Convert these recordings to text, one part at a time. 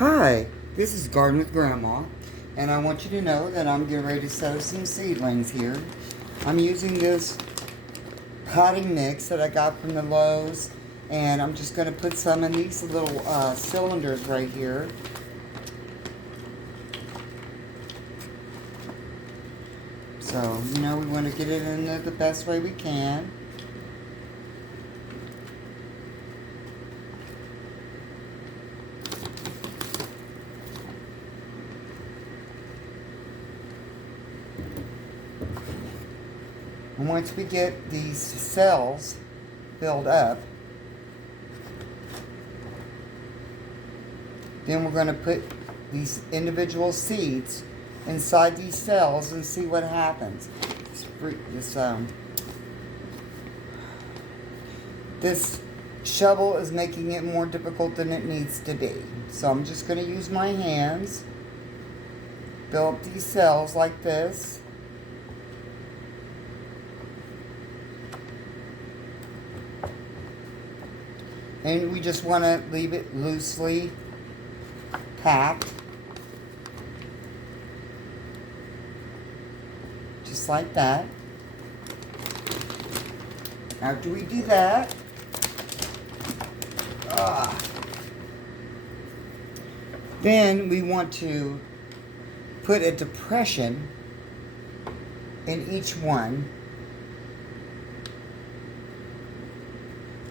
Hi, this is Garden with Grandma, and I want you to know that I'm getting ready to sow some seedlings here. I'm using this potting mix that I got from the Lowe's, and I'm just going to put some in these little cylinders right here. So, we want to get it in there the best way we can. And once we get these cells filled up, then we're going to put these individual seeds inside these cells and see what happens. This shovel is making it more difficult than it needs to be. So I'm just going to use my hands, fill up these cells like this. And we just want to leave it loosely packed. Just like that. After we do that, then we want to put a depression in each one.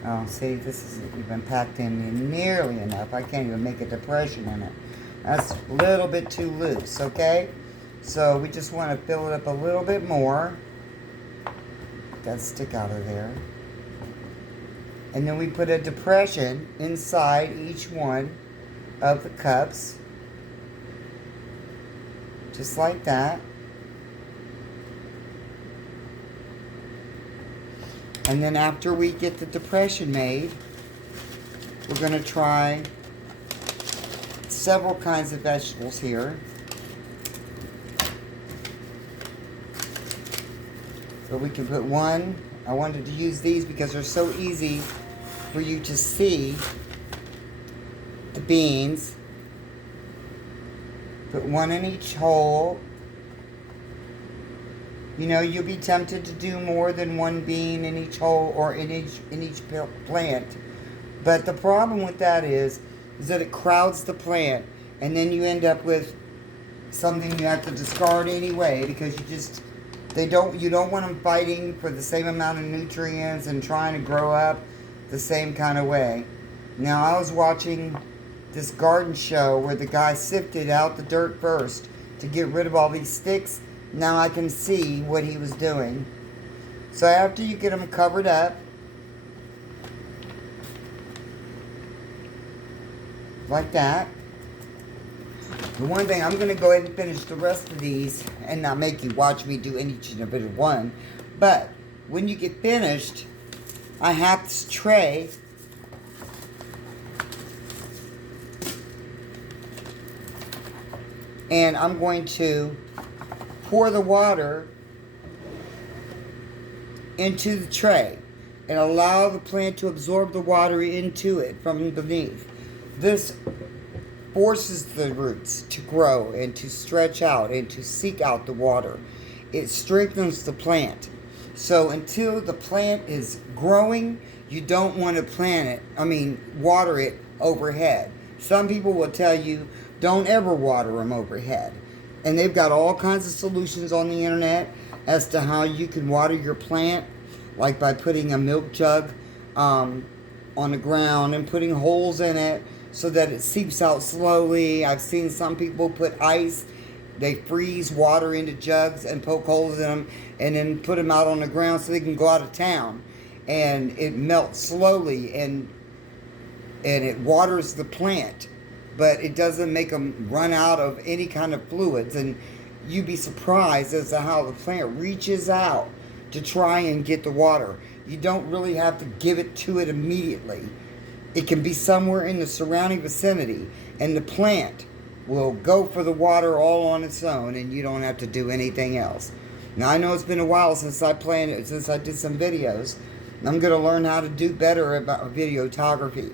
Oh, see, this isn't even packed in nearly enough. I can't even make a depression in it. That's a little bit too loose, okay? So we just want to fill it up a little bit more. That stick out of there. And then we put a depression inside each one of the cups. Just like that. And then after we get the depression made, we're going to try several kinds of vegetables here. So we can put one. I wanted to use these because they're so easy for you to see the beans. Put one in each hole. You'll be tempted to do more than one bean in each hole or in each plant. But the problem with that is that it crowds the plant, and then you end up with something you have to discard anyway because you don't want them fighting for the same amount of nutrients and trying to grow up the same kind of way. Now, I was watching this garden show where the guy sifted out the dirt first to get rid of all these sticks. Now I can see what he was doing. So after you get them covered up, like that. The one thing, I'm going to go ahead and finish the rest of these and not make you watch me do each and every one. But when you get finished, I have this tray. And I'm going to pour the water into the tray and allow the plant to absorb the water into it from beneath. This forces the roots to grow and to stretch out and to seek out the water. It strengthens the plant. So until the plant is growing, you don't want to water it overhead. Some people will tell you, don't ever water them overhead. And they've got all kinds of solutions on the internet as to how you can water your plant, like by putting a milk jug on the ground and putting holes in it so that it seeps out slowly. I've seen some people put ice. They freeze water into jugs and poke holes in them and then put them out on the ground so they can go out of town. And it melts slowly and it waters the plant. But it doesn't make them run out of any kind of fluids. And you'd be surprised as to how the plant reaches out to try and get the water. You don't really have to give it to it immediately. It can be somewhere in the surrounding vicinity, and the plant will go for the water all on its own, and you don't have to do anything else. Now, I know it's been a while since I did some videos. I'm going to learn how to do better about videography.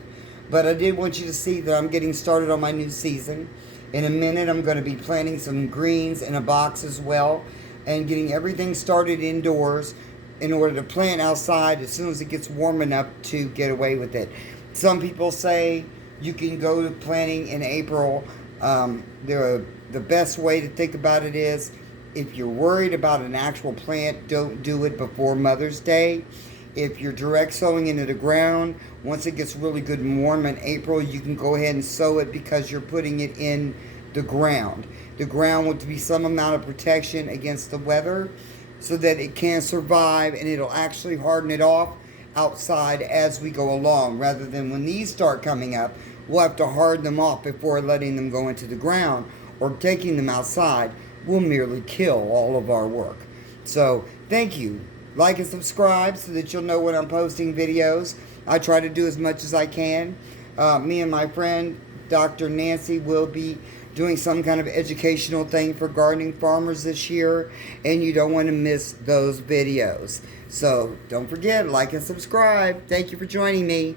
But I did want you to see that I'm getting started on my new season. In a minute, I'm going to be planting some greens in a box as well and getting everything started indoors in order to plant outside as soon as it gets warm enough to get away with it. Some people say you can go to planting in April. The best way to think about it is if you're worried about an actual plant, don't do it before Mother's Day. If you're direct sowing into the ground, once it gets really good and warm in April, you can go ahead and sow it because you're putting it in the ground. The ground would be some amount of protection against the weather so that it can survive, and it'll actually harden it off outside as we go along, rather than when these start coming up, we'll have to harden them off before letting them go into the ground, or taking them outside will merely kill all of our work. So thank you. Like and subscribe so that you'll know when I'm posting videos. I try to do as much as I can. Me and my friend Dr. Nancy will be doing some kind of educational thing for gardening farmers this year, and you don't want to miss those videos. So don't forget, like and subscribe. Thank you for joining me.